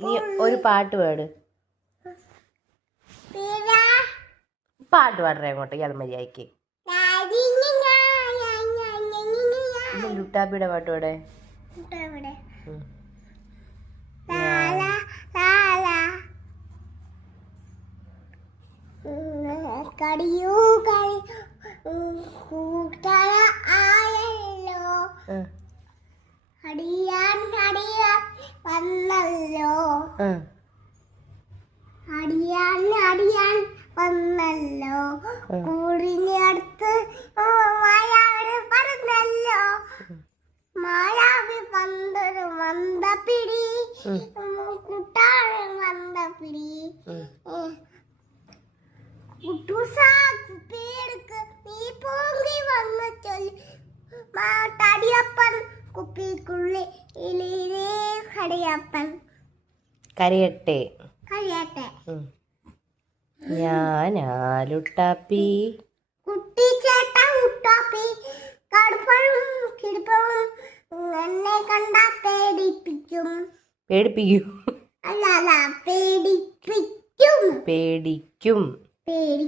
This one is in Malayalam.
നീ ഒരു പാട്ട് പാട്. പാട്ട് പാടറേ അങ്ങോട്ട് ഇയാൾ മര്യാദയ്ക്ക്. ലുട്ടാപ്പിയുടെ പാട്ട് പാടേ. കടിയൂ കൂട്ടര ആയല്ലോ അടിയാൻ അടിയാൻ വന്നല്ലോ അടിയാൻ അടിയാൻ വന്നല്ലോ കൂടിനടുത്ത് മായാവി പറഞ്ഞല്ലോ മായാവി പന്തൊരു മന്ദപ്പിടി കുട്ടാഴൻ മന്ദപ്പിടി കുട്ടിയെടുക്ക് നീ പൊങ്ങി വന്നു ചൊല്ലി മാട്ടടിയപ്പൻ കുപ്പിക്കുള്ളിലെ കടിയപ്പൻ കരയട്ടെ കരയട്ടെ ഞാനാലുട്ടാപ്പി കുട്ടിച്ചേട്ട മുട്ടാപ്പി കടുപ്പഴും കിടുപ്പവും എന്നെ കണ്ടാ പേടിപ്പിക്കും. പേടിപ്പിക്കും അല്ല പേടിപ്പിക്കും. പേടിക്കും. പേടി